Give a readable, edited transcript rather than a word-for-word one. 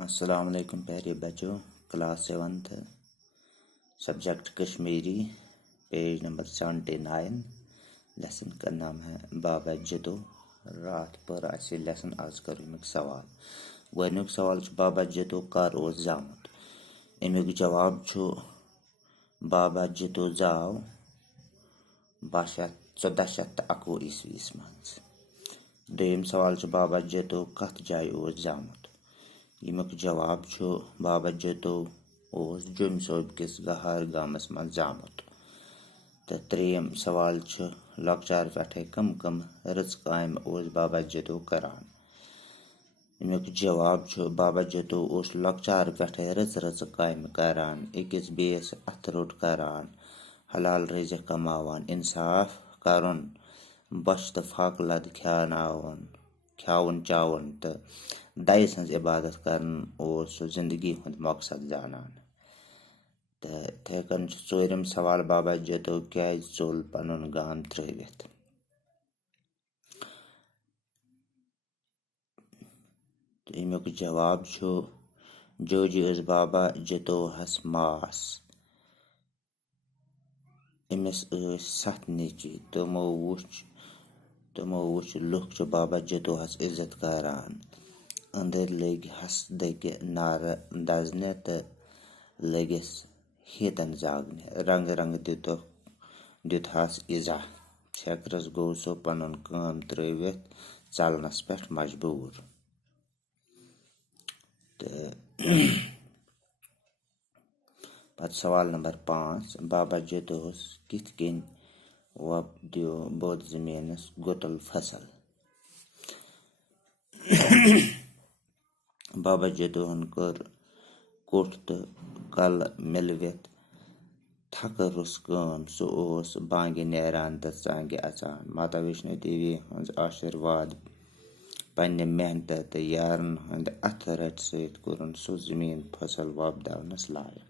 अस्सलाम वालेकुम प्यारे बच्चों। Class 7th subject Kashmiri, page number 79। Lesson का नाम है बाबा जितो। रात पर ऐसे लेसन आज कर सवाल। गोनुक सवाल बाबा जितो कर ओस जामुत। अमुक जवाब बाबा जितो जाव 1411 ईस्वीस मज। दोयम सवाल बाबा जितो कत जाय ओस जामुत। यमुक जवाब बाबा जितो ओस जुम सोब किस गहार गामस मज जामुत। तो त्रेयम सवाल लकचार पे कम कम रच काम ओस बाबा जितो करान। यमुक जवाब बाबा जितो ओस लकचार पे रच रच काम करान, अकिस बेस अथ रोट करान, हलाल रिज़्क कमावान, इंसाफ करन, बश तो फाक लद ख्यावन चावन तो दयस हज इबादत करन और सो जिंदगी हुंद मकसद जानान। तो इथे कन चोरम सवाल बाबा जितो क्या चोल पनुन गाम त्रवित। तो अमुक जवाब जोजी उस बाबा जितो हस मास। अमिस 7 नेची। तमो वुच लुक बाबा जितो हस इज्जत करान। अंदर लग हस दगे नार दजने तो लगिस हेतन जागने। रंग रंग दित हस इजा। छकरस गो सो पनुन काम त्रवित चलनस पे मजबूर। पत सवाल नंबर 5 बाबा जितो कित कन वपद्यो बोध जमीनस गुतल फसल। बाबा जितो कर कुट तो कल मिलवित थक रुस काम। सह बांगे नेरान तो चांगे अचान। माता वैष्णो देवी हज आशीर्वाद पन्ने मेहनत तो यारन हंद अथ रट सत कोरन सह जमीन फसल वपदावनस लायक।